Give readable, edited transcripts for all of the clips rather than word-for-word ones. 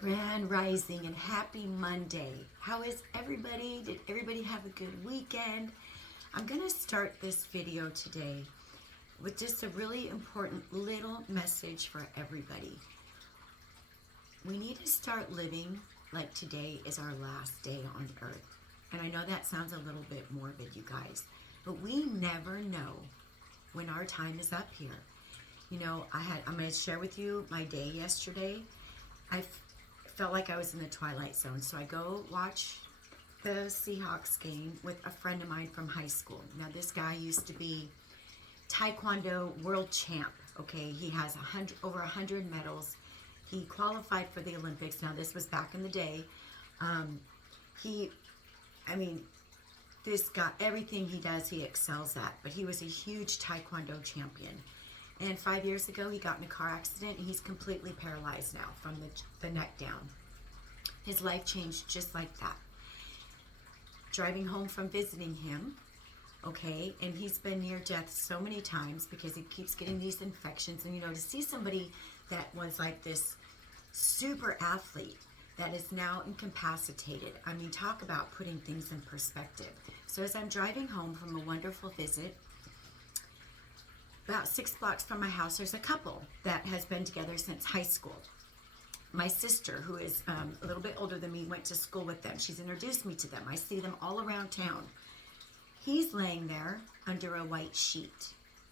Grand Rising and happy Monday. How is everybody? Did everybody have a good weekend? I'm going to start this video today with just a really important little message for everybody. We need to start living like today is our last day on earth. And I know that sounds a little bit morbid, you guys, but we never know when our time is up here. You know, I'm going to share with you my day yesterday. I felt like I was in the twilight zone. So I go watch the Seahawks game with a friend of mine from high school. Now this guy used to be Taekwondo world champ. Okay, he has over 100 medals. He qualified for the Olympics. Now this was back in the day. This guy, everything he does, he excels at. But he was a huge Taekwondo champion. And 5 years ago, he got in a car accident, and he's completely paralyzed now from the neck down. His life changed just like that. Driving home from visiting him, okay, and he's been near death so many times because he keeps getting these infections. And, you know, to see somebody that was like this super athlete that is now incapacitated, I mean, talk about putting things in perspective. So as I'm driving home from a wonderful visit, about 6 blocks from my house, there's a couple that has been together since high school. My sister, who is a little bit older than me, went to school with them. She's introduced me to them. I see them all around town. He's laying there under a white sheet,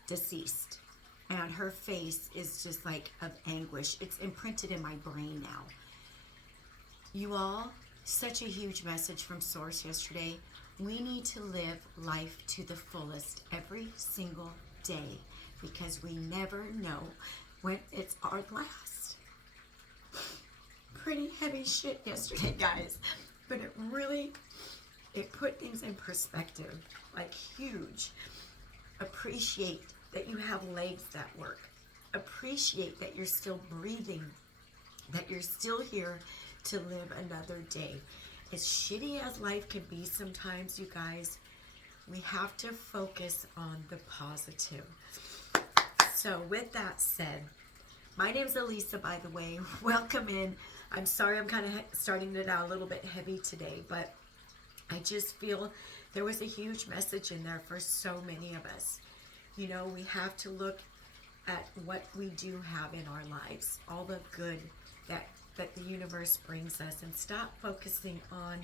deceased. And her face is just like of anguish. It's imprinted in my brain now. You all, such a huge message from Source yesterday. We need to live life to the fullest every single day, because we never know when it's our last. Pretty heavy shit yesterday, guys, but it put things in perspective, like huge. Appreciate that you have legs that work. Appreciate that you're still breathing, that you're still here to live another day. As shitty as life can be sometimes, you guys, we have to focus on the positive. So with that said, my name's Elisa, by the way. Welcome in. I'm sorry I'm kind of starting it out a little bit heavy today, but I just feel there was a huge message in there for so many of us. You know, we have to look at what we do have in our lives, all the good that the universe brings us, and stop focusing on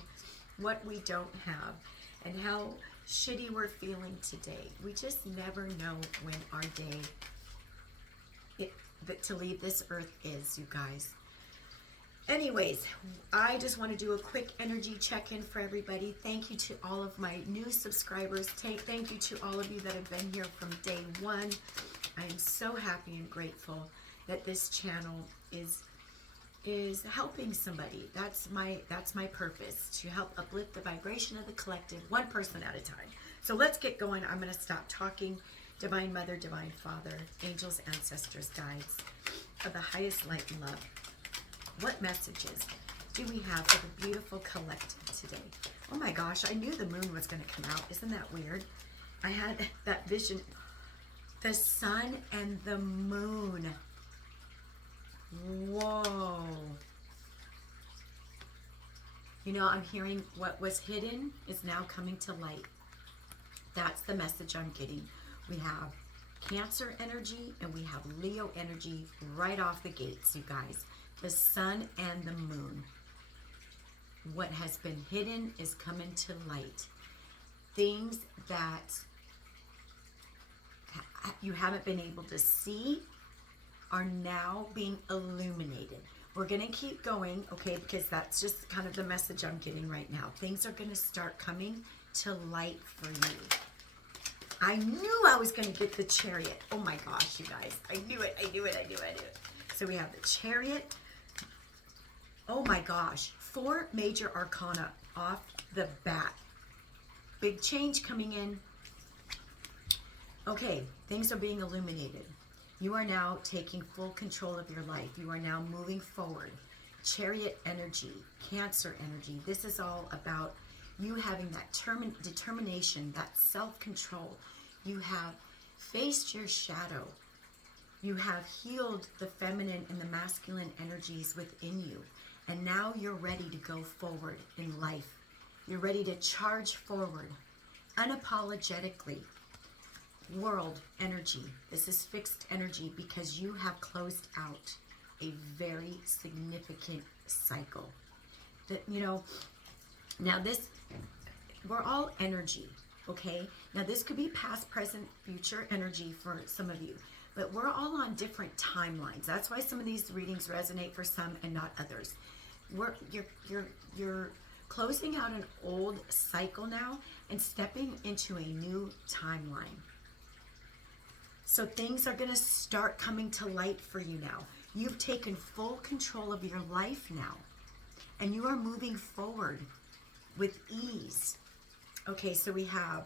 what we don't have and how shitty we're feeling today. We just never know when our day to leave this earth is, you guys. Anyways, I just want to do a quick energy check-in for everybody. Thank you to all of my new subscribers. Thank you to all of you that have been here from day one. I am so happy and grateful that this channel is helping somebody. That's my purpose, to help uplift the vibration of the collective, one person at a time. So let's get going. I'm going to stop talking. Divine Mother, Divine Father, angels, ancestors, guides of the highest light and love, what messages do we have for the beautiful collective today? Oh my gosh, I knew the moon was going to come out. Isn't that weird? I had that vision. The sun and the moon. Whoa. You know, I'm hearing what was hidden is now coming to light. That's the message I'm getting. We have Cancer energy and we have Leo energy right off the gates, you guys. The sun and the moon. What has been hidden is coming to light. Things that you haven't been able to see are now being illuminated. We're going to keep going, okay, because that's just kind of the message I'm getting right now. Things are going to start coming to light for you. I knew I was going to get the Chariot. Oh my gosh, you guys. I knew it. So we have the Chariot. Oh my gosh. 4 major arcana off the bat. Big change coming in. Okay, things are being illuminated. You are now taking full control of your life. You are now moving forward. Chariot energy, Cancer energy. This is all about you having that determination, that self-control. You have faced your shadow. You have healed the feminine and the masculine energies within you. And now you're ready to go forward in life. You're ready to charge forward unapologetically. World energy. This is fixed energy because you have closed out a very significant cycle. That, you know, now this, we're all energy, okay? Now this could be past, present, future energy for some of you, but we're all on different timelines. That's why some of these readings resonate for some and not others. You're closing out an old cycle now and stepping into a new timeline. So things are going to start coming to light for you now. You've taken full control of your life now, and you are moving forward with ease. Okay, so we have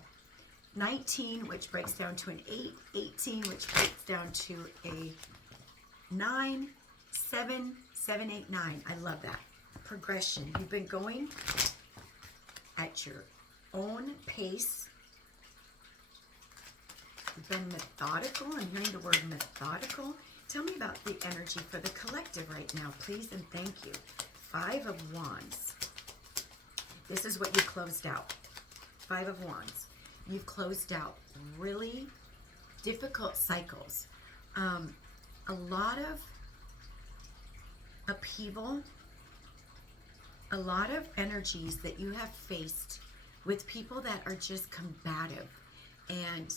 19, which breaks down to an 8, 18, which breaks down to a 9, 7, 7, 8, 9. I love that. Progression. You've been going at your own pace. You've been methodical. I'm hearing the word methodical. Tell me about the energy for the collective right now, please, and thank you. 5 of Wands. This is what you closed out. 5 of Wands. You've closed out really difficult cycles. A lot of upheaval, a lot of energies that you have faced with people that are just combative and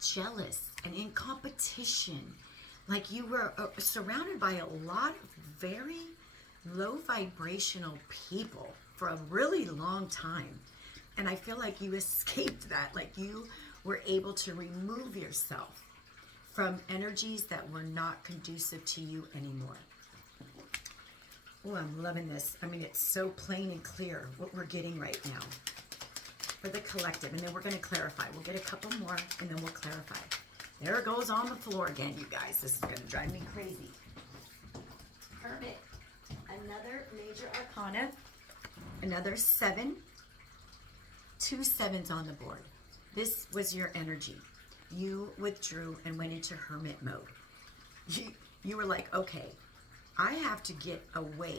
jealous and in competition. Like you were surrounded by a lot of very low vibrational people for a really long time. And I feel like you escaped that. Like you were able to remove yourself from energies that were not conducive to you anymore. Oh, I'm loving this. I mean, it's so plain and clear what we're getting right now for the collective. And then we're going to clarify. We'll get a couple more and then we'll clarify. There it goes on the floor again, you guys. This is going to drive me crazy. Hermit. Another major arcana. Another 7. 2 7s on the board. This was your energy. You withdrew and went into hermit mode. You were like, okay, I have to get away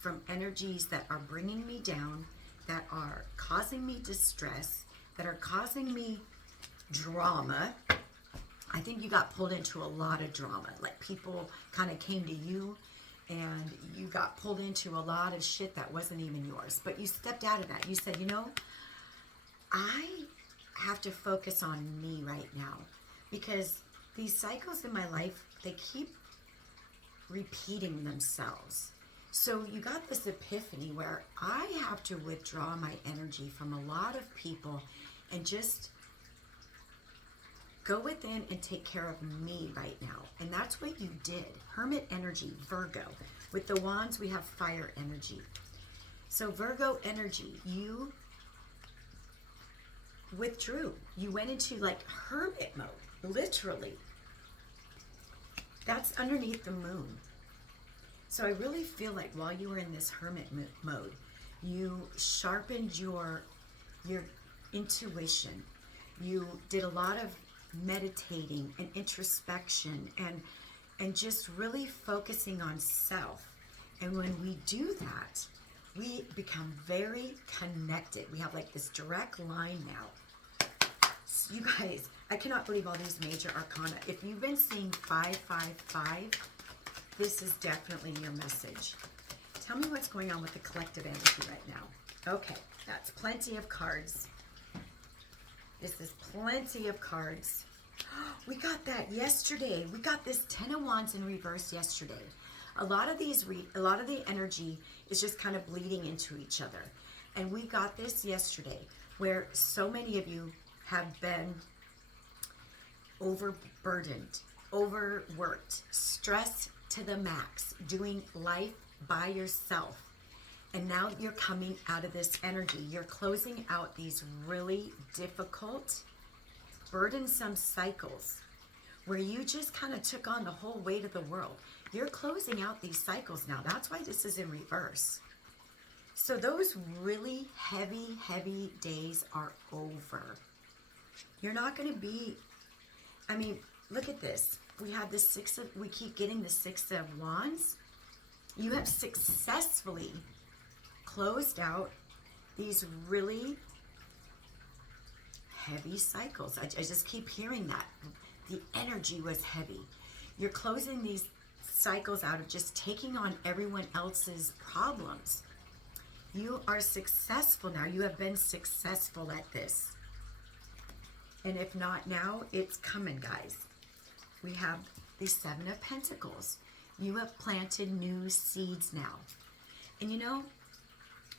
from energies that are bringing me down, that are causing me distress, that are causing me drama. I think you got pulled into a lot of drama. Like people kind of came to you and you got pulled into a lot of shit that wasn't even yours. But you stepped out of that. You said, you know, I have to focus on me right now because these cycles in my life, they keep repeating themselves. So you got this epiphany where I have to withdraw my energy from a lot of people and just go within and take care of me right now. And that's what you did. Hermit energy, Virgo. With the wands, we have fire energy. So Virgo energy, you withdrew. You went into like hermit mode, literally. That's underneath the moon. So I really feel like while you were in this hermit mode, you sharpened your intuition. You did a lot of meditating and introspection and just really focusing on self. And when we do that, we become very connected. We have like this direct line now. So you guys, I cannot believe all these major arcana. If you've been seeing 555, this is definitely your message. Tell me what's going on with the collective energy right now. Okay, that's plenty of cards. This is plenty of cards. We got that yesterday. We got this 10 of Wands in reverse yesterday. A lot of the energy is just kind of bleeding into each other. And we got this yesterday where so many of you have been overburdened, overworked, stressed to the max, doing life by yourself. And now you're coming out of this energy. You're closing out these really difficult, burdensome cycles where you just kind of took on the whole weight of the world. You're closing out these cycles now. That's why this is in reverse. So those really heavy, heavy days are over. You're not going to be, I mean, look at this. We have the we keep getting the 6 of Wands. You have successfully closed out these really heavy cycles. I just keep hearing that. The energy was heavy. You're closing these cycles out of just taking on everyone else's problems. You are successful now. You have been successful at this. And if not now, it's coming, guys. We have the Seven of Pentacles. You have planted new seeds now. And you know,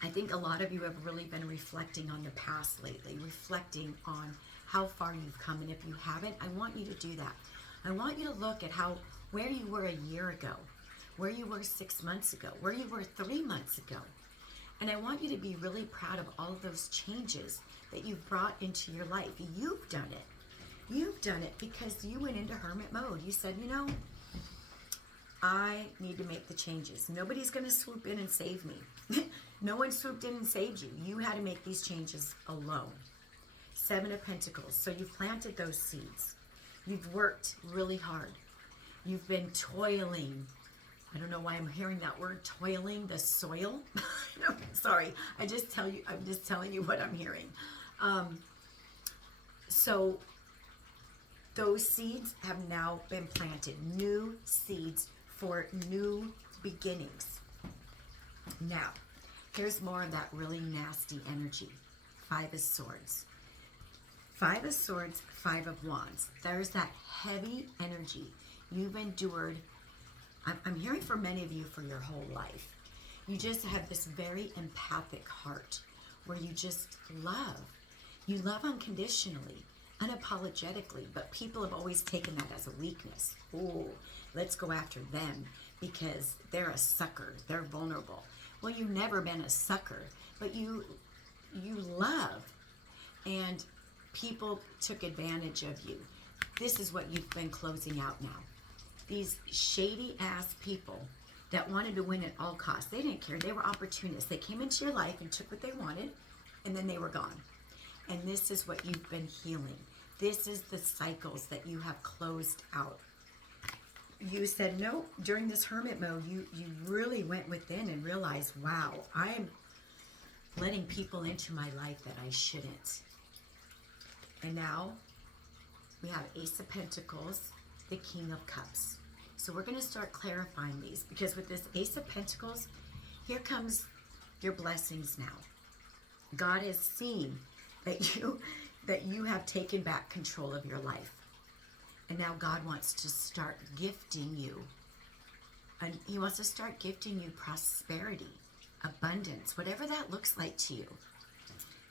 I think a lot of you have really been reflecting on the past lately, reflecting on how far you've come. And if you haven't, I want you to do that. I want you to look at where you were a year ago, where you were 6 months ago, where you were 3 months ago. And I want you to be really proud of all of those changes that you've brought into your life. You've done it. You've done it because you went into hermit mode. You said, you know, I need to make the changes. Nobody's going to swoop in and save me. No one swooped in and saved you. You had to make these changes alone. Seven of Pentacles. So you've planted those seeds. You've worked really hard. You've been toiling. I don't know why I'm hearing that word, toiling the soil. Sorry, I'm just telling you what I'm hearing. So those seeds have now been planted. New seeds for new beginnings. Now, here's more of that really nasty energy. Five of Swords. Five of Swords, Five of Wands. There's that heavy energy. You've endured. I'm hearing for many of you for your whole life. You just have this very empathic heart where you just love. You love unconditionally, unapologetically, but people have always taken that as a weakness. Oh, let's go after them because they're a sucker. They're vulnerable. Well, you've never been a sucker, but you love, and people took advantage of you. This is what you've been closing out now. These shady ass people that wanted to win at all costs. They didn't care. They were opportunists. They came into your life and took what they wanted, and then they were gone. And this is what you've been healing. This is the cycles that you have closed out. You said no during this hermit mode. You really went within and realized, wow, I'm letting people into my life that I shouldn't. And now we have Ace of Pentacles, the King of Cups. So we're going to start clarifying these because with this Ace of Pentacles, here comes your blessings now. God has seen that you have taken back control of your life. And now God wants to start gifting you. And he wants to start gifting you prosperity, abundance, whatever that looks like to you.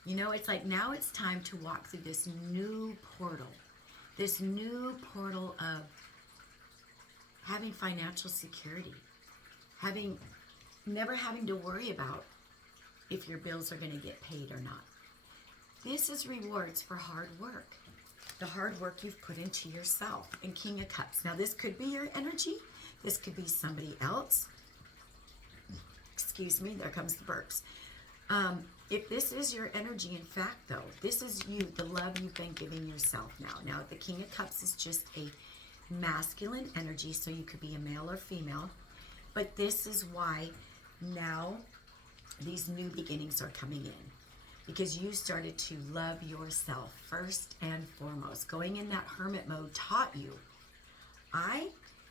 You know, it's like now it's time to walk through this new portal of having financial security, never having to worry about if your bills are going to get paid or not. This is rewards for hard work, the hard work you've put into yourself. And King of Cups. Now this could be your energy. This could be somebody else. Excuse me, there comes the burps. If this is your energy, in fact, though, this is you, the love you've been giving yourself now. Now, the King of Cups is just a masculine energy, so you could be a male or female. But this is why now these new beginnings are coming in. Because you started to love yourself first and foremost. Going in that hermit mode taught you, I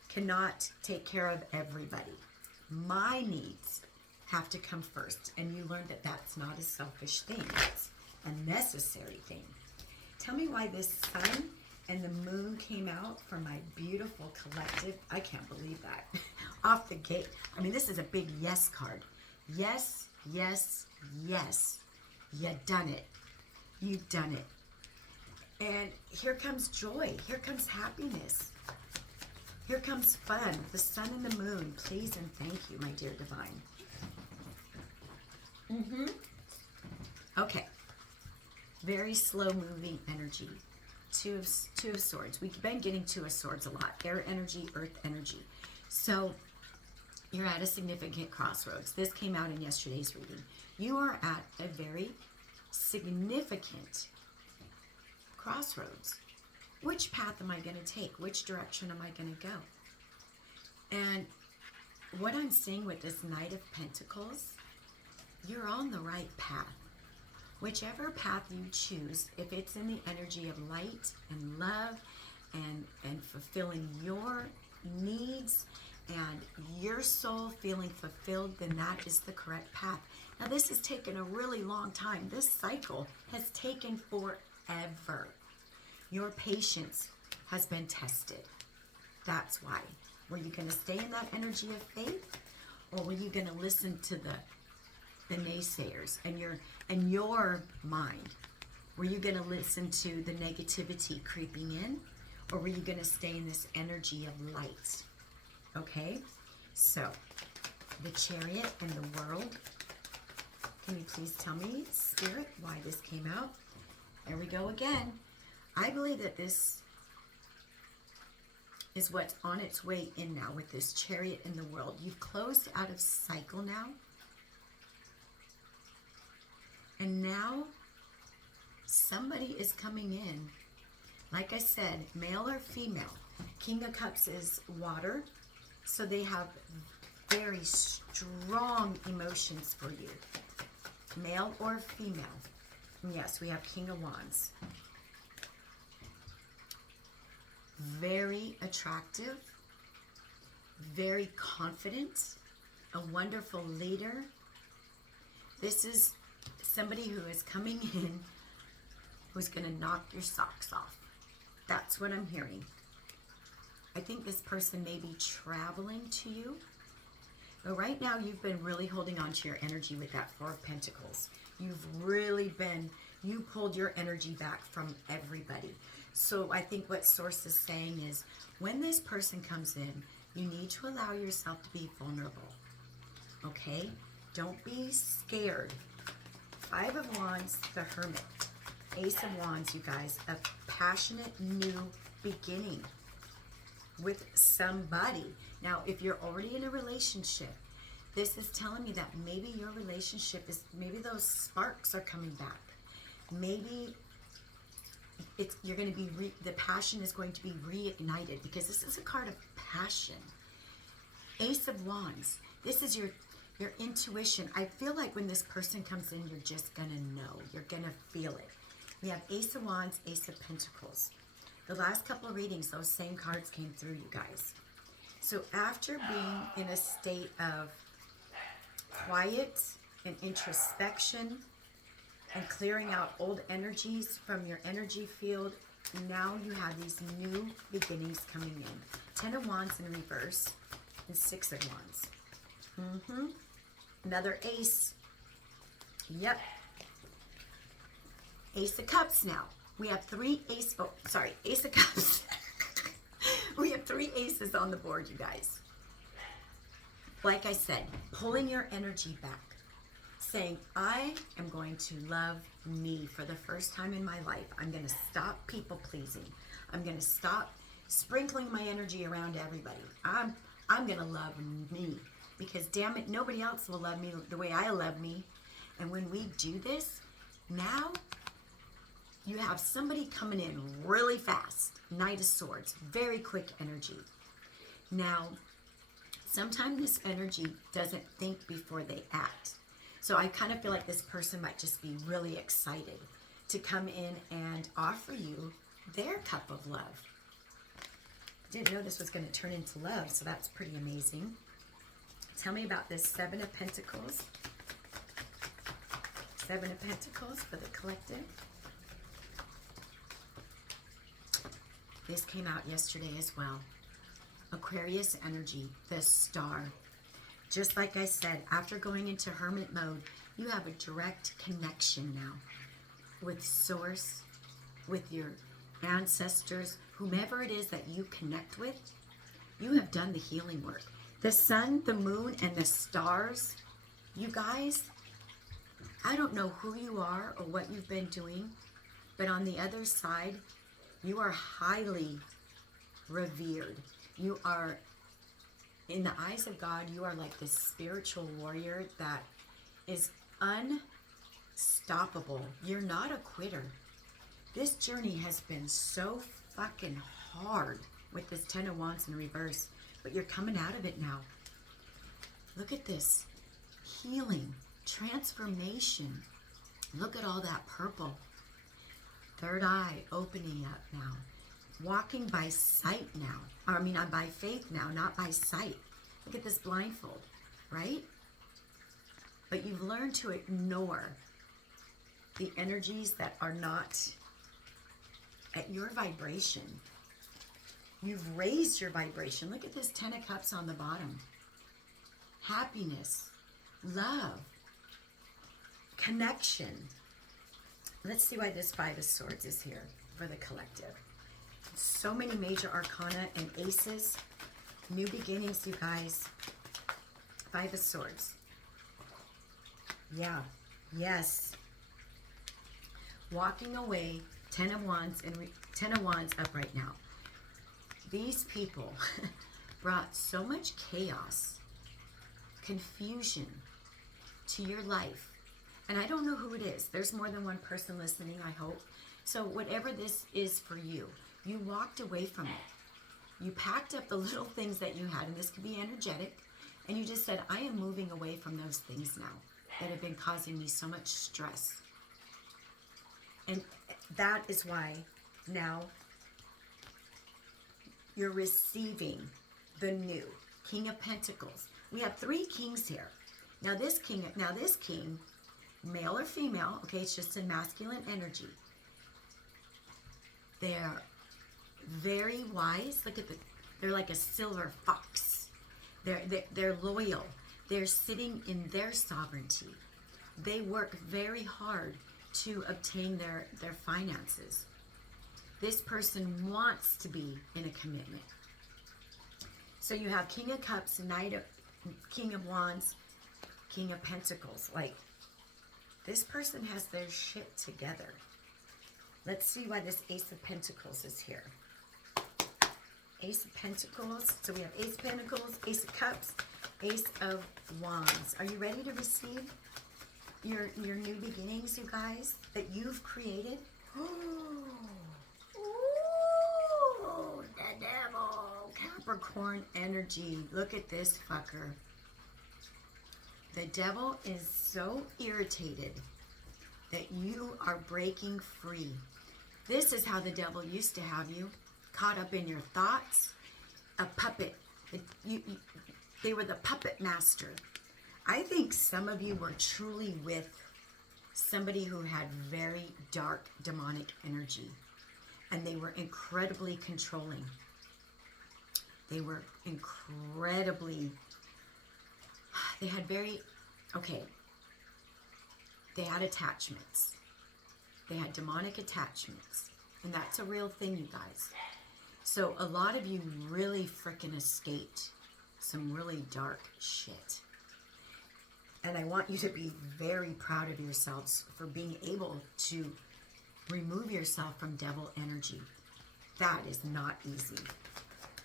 cannot take care of everybody. My needs have to come first. And you learned that that's not a selfish thing. It's a necessary thing. Tell me why this sun and the moon came out from my beautiful collective. I can't believe that. Off the gate. I mean, this is a big yes card. Yes, yes, yes. You done it. You've done it. And here comes joy. Here comes happiness. Here comes fun. The sun and the moon. Please and thank you, my dear divine. Okay. Very slow moving energy. Two of Swords. We've been getting Two of Swords a lot. Air energy, earth energy. So you're at a significant crossroads. This came out in yesterday's reading. You are at a very significant crossroads. Which path am I going to take? Which direction am I going to go? And what I'm seeing with this Knight of Pentacles, you're on the right path. Whichever path you choose, if it's in the energy of light and love and fulfilling your needs and your soul feeling fulfilled, then that is the correct path. Now, this has taken a really long time. This cycle has taken forever. Your patience has been tested. That's why. Were you going to stay in that energy of faith, or were you going to listen to the naysayers and your mind? Were you going to listen to the negativity creeping in, or were you going to stay in this energy of light? Okay, so the Chariot and the World. Can you please tell me, Spirit, why this came out? There we go again. I believe that this is what's on its way in now with this Chariot in the World. You've closed out of cycle now. And now somebody is coming in. Like I said, male or female. King of Cups is water. So they have very strong emotions for you. Male or female. And yes, we have King of Wands. Very attractive. Very confident. A wonderful leader. This is somebody who is coming in who's going to knock your socks off. That's what I'm hearing. I think this person may be traveling to you. But right now, you've been really holding on to your energy with that Four of Pentacles. You pulled your energy back from everybody. So I think what Source is saying is, when this person comes in, you need to allow yourself to be vulnerable. Okay? Don't be scared. Five of Wands, the Hermit. Ace of Wands, you guys. A passionate new beginning with somebody. Now, if you're already in a relationship, this is telling me that maybe your relationship is, maybe those sparks are coming back. Maybe you're going to be, the passion is going to be reignited, because this is a card of passion. Ace of Wands. This is your intuition. I feel like when this person comes in, you're just going to know. You're going to feel it. We have Ace of Wands, Ace of Pentacles. The last couple of readings, those same cards came through, you guys. So after being in a state of quiet and introspection and clearing out old energies from your energy field, now you have these new beginnings coming in. Ten of Wands in reverse and Six of Wands. Another ace. Yep. Ace of Cups now. We have Ace of Cups. We have 3 aces on the board, you guys. Like I said, pulling your energy back. Saying, I am going to love me for the first time in my life. I'm going to stop people pleasing. I'm going to stop sprinkling my energy around everybody. I'm going to love me. Because damn it, nobody else will love me the way I love me. And when we do this, now you have somebody coming in really fast. Knight of Swords, very quick energy. Now, sometimes this energy doesn't think before they act. So I kind of feel like this person might just be really excited to come in and offer you their cup of love. Didn't know this was going to turn into love, so that's pretty amazing. Tell me about this Seven of Pentacles. Seven of Pentacles for the collective. This came out yesterday as well. Aquarius energy, the star. Just like I said, after going into hermit mode, you have a direct connection now with Source, with your ancestors, whomever it is that you connect with. You have done the healing work. The sun, the moon, and the stars, you guys, I don't know who you are or what you've been doing, but on the other side, you are highly revered. You are, in the eyes of God, you are like this spiritual warrior that is unstoppable. You're not a quitter. This journey has been so fucking hard with this Ten of Wands in reverse, but you're coming out of it now. Look at this. Healing, transformation. Look at all that purple. Third eye opening up now. Walking by sight now. I mean, I'm by faith now, not by sight. Look at this blindfold, right? But you've learned to ignore the energies that are not at your vibration. You've raised your vibration. Look at this 10 of Cups on the bottom. Happiness, love, connection. Let's see why this 5 of Swords is here for the collective. So many major arcana and aces. New beginnings, you guys. 5 of Swords. Yeah. Yes. Walking away. 10 of Wands and 10 of Wands up right now. These people brought so much chaos, confusion to your life. And I don't know who it is. There's more than one person listening, I hope. So whatever this is for you, you walked away from it. You packed up the little things that you had, and this could be energetic, and you just said, I am moving away from those things now that have been causing me so much stress. And that is why now you're receiving the new King of Pentacles. We have 3 kings here. Now this king, male or female, okay, it's just in masculine energy. They're very wise. Look at they're like a silver fox. They're loyal. They're sitting in their sovereignty. They work very hard to obtain their finances. This person wants to be in a commitment. So you have King of Cups, King of Wands, King of Pentacles. Like, this person has their shit together. Let's see why this Ace of Pentacles is here. Ace of Pentacles. So we have Ace of Pentacles, Ace of Cups, Ace of Wands. Are you ready to receive your new beginnings, you guys, that you've created? Ooh, the devil. Capricorn energy. Look at this fucker. The devil is so irritated that you are breaking free. This is how the devil used to have you, caught up in your thoughts, a puppet. They were the puppet master. I think some of you were truly with somebody who had very dark demonic energy, and they were incredibly controlling. They were incredibly, they had they had attachments. They had demonic attachments. And that's a real thing, you guys. So a lot of you really frickin' escaped some really dark shit. And I want you to be very proud of yourselves for being able to remove yourself from devil energy. That is not easy.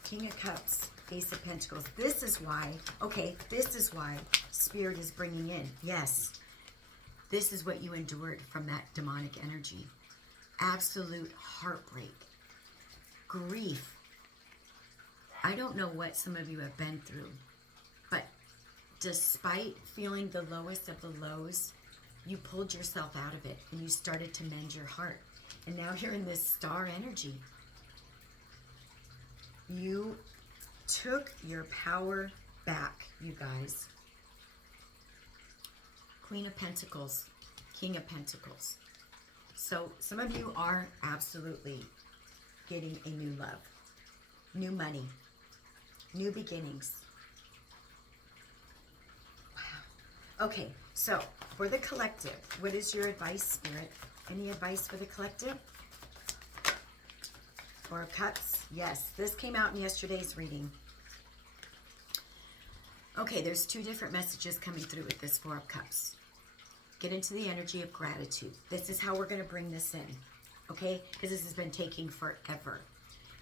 King of Cups, Ace of Pentacles. This is why Spirit is bringing in. Yes, this is what you endured from that demonic energy. Absolute heartbreak, grief. I don't know what some of you have been through, but despite feeling the lowest of the lows, you pulled yourself out of it and you started to mend your heart. And now you're in this star energy. You took your power back, you guys. Queen of Pentacles, King of Pentacles. So some of you are absolutely getting a new love, new money, new beginnings. Wow. Okay, so for the collective, what is your advice, Spirit? Any advice for the collective? Four of Cups. Yes, this came out in yesterday's reading. Okay, there's 2 different messages coming through with this Four of Cups. Get into the energy of gratitude. This is how we're going to bring this in, okay? Because this has been taking forever.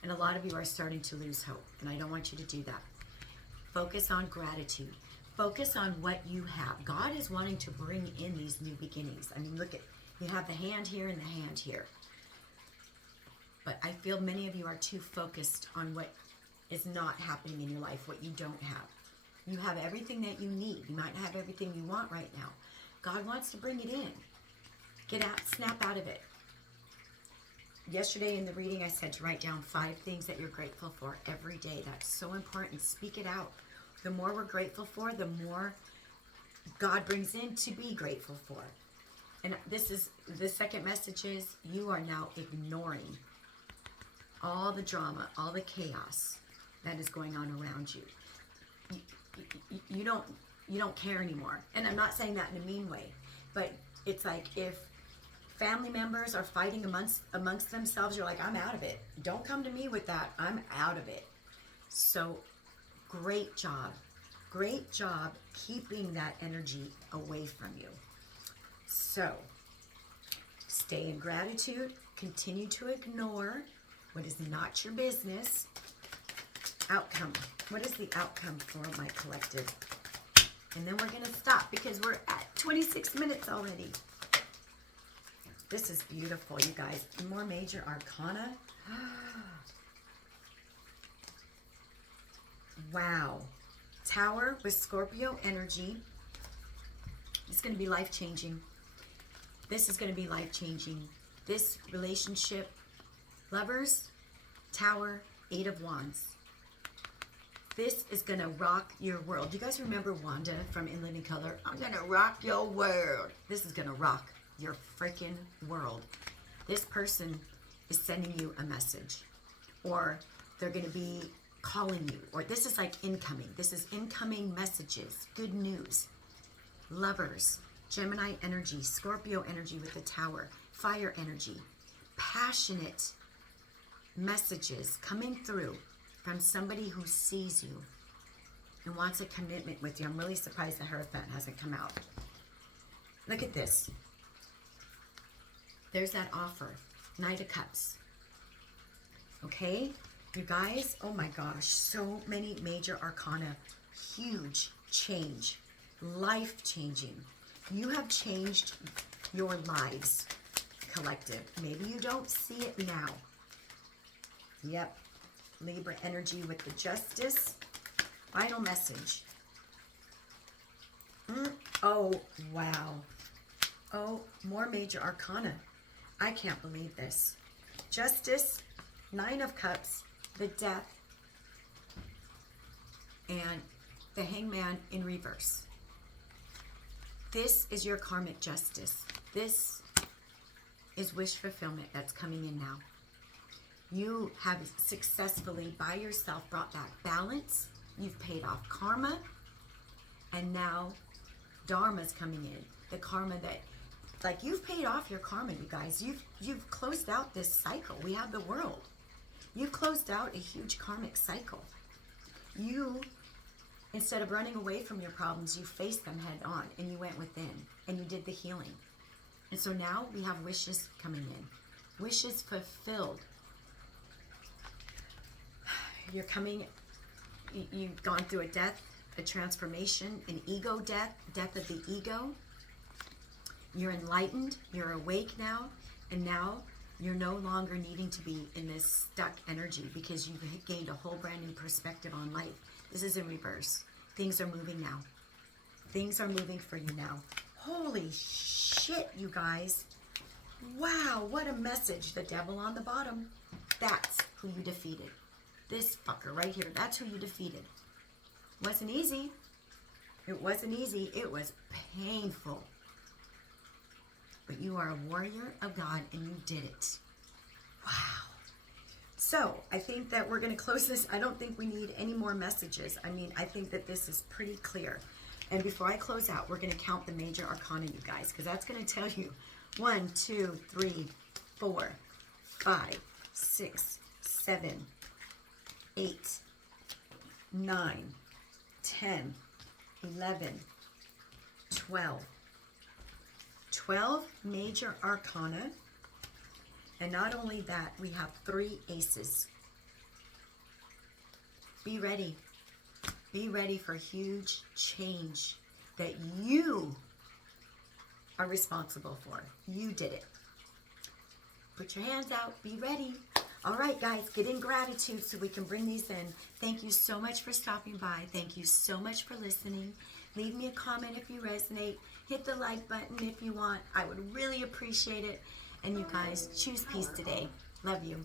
And a lot of you are starting to lose hope, and I don't want you to do that. Focus on gratitude. Focus on what you have. God is wanting to bring in these new beginnings. I mean, look at, you have the hand here and the hand here. But I feel many of you are too focused on what is not happening in your life, what you don't have. You have everything that you need. You might not have everything you want right now. God wants to bring it in. Get out, snap out of it. Yesterday in the reading, I said to write down 5 things that you're grateful for every day. That's so important. Speak it out. The more we're grateful for, the more God brings in to be grateful for. And this is the second message is you are now ignoring all the drama, all the chaos that is going on around you. You don't care anymore. And I'm not saying that in a mean way, but it's like if family members are fighting amongst themselves, you're like, I'm out of it. Don't come to me with that. I'm out of it. So great job. Great job keeping that energy away from you. So, stay in gratitude. Continue to ignore what is not your business. Outcome. What is the outcome for my collective? And then we're going to stop because we're at 26 minutes already. This is beautiful, you guys. More major arcana. Wow. Tower with Scorpio energy. It's going to be life-changing. This is going to be life-changing. This relationship, lovers, Tower, 8 of Wands. This is going to rock your world. You guys remember Wanda from In Living Color? I'm going to rock your world. This is going to rock your freaking world. This person is sending you a message. Or they're going to be calling you. Or this is like incoming. This is incoming messages. Good news. Lovers, Gemini energy, Scorpio energy with the Tower, fire energy, passionate messages coming through from somebody who sees you and wants a commitment with you. I'm really surprised the Hierophant hasn't come out. Look at this. There's that offer, Knight of Cups. Okay, you guys, oh my gosh, so many major arcana, huge change. Life-changing. You have changed your lives, collective. Maybe you don't see it now. Yep. Libra energy with the Justice. Final message. Oh, wow. Oh, more major arcana. I can't believe this. Justice, 9 of Cups, the Death, and the Hangman in reverse. This is your karmic justice. This is wish fulfillment that's coming in now. You have successfully, by yourself, brought back balance. You've paid off karma. And now Dharma's coming in. The karma that, like, you've paid off your karma, you guys. You've closed out this cycle. We have the world. You've closed out a huge karmic cycle. You, instead of running away from your problems, you faced them head on and you went within and you did the healing. And so now we have wishes coming in. Wishes fulfilled. You're coming, you've gone through a death, a transformation, an ego death, death of the ego. You're enlightened, you're awake now, and now you're no longer needing to be in this stuck energy because you've gained a whole brand new perspective on life. This is in reverse. Things are moving now. Things are moving for you now. Holy shit, you guys. Wow, what a message. The Devil on the bottom. That's who you defeated. This fucker right here. That's who you defeated. Wasn't easy. It wasn't easy. It was painful. But you are a warrior of God and you did it. Wow. So I think that we're going to close this. I don't think we need any more messages. I mean, I think that this is pretty clear. And before I close out, we're going to count the major arcana, you guys, because that's going to tell you 1, 2, 3, 4, 5, 6, 7, 8, 9, 10, 11, 12. 12 major arcana. And not only that, we have 3 aces. Be ready. Be ready for huge change that you are responsible for. You did it. Put your hands out. Be ready. All right, guys, get in gratitude so we can bring these in. Thank you so much for stopping by. Thank you so much for listening. Leave me a comment if you resonate. Hit the like button if you want. I would really appreciate it. And you guys, choose peace today. Love you.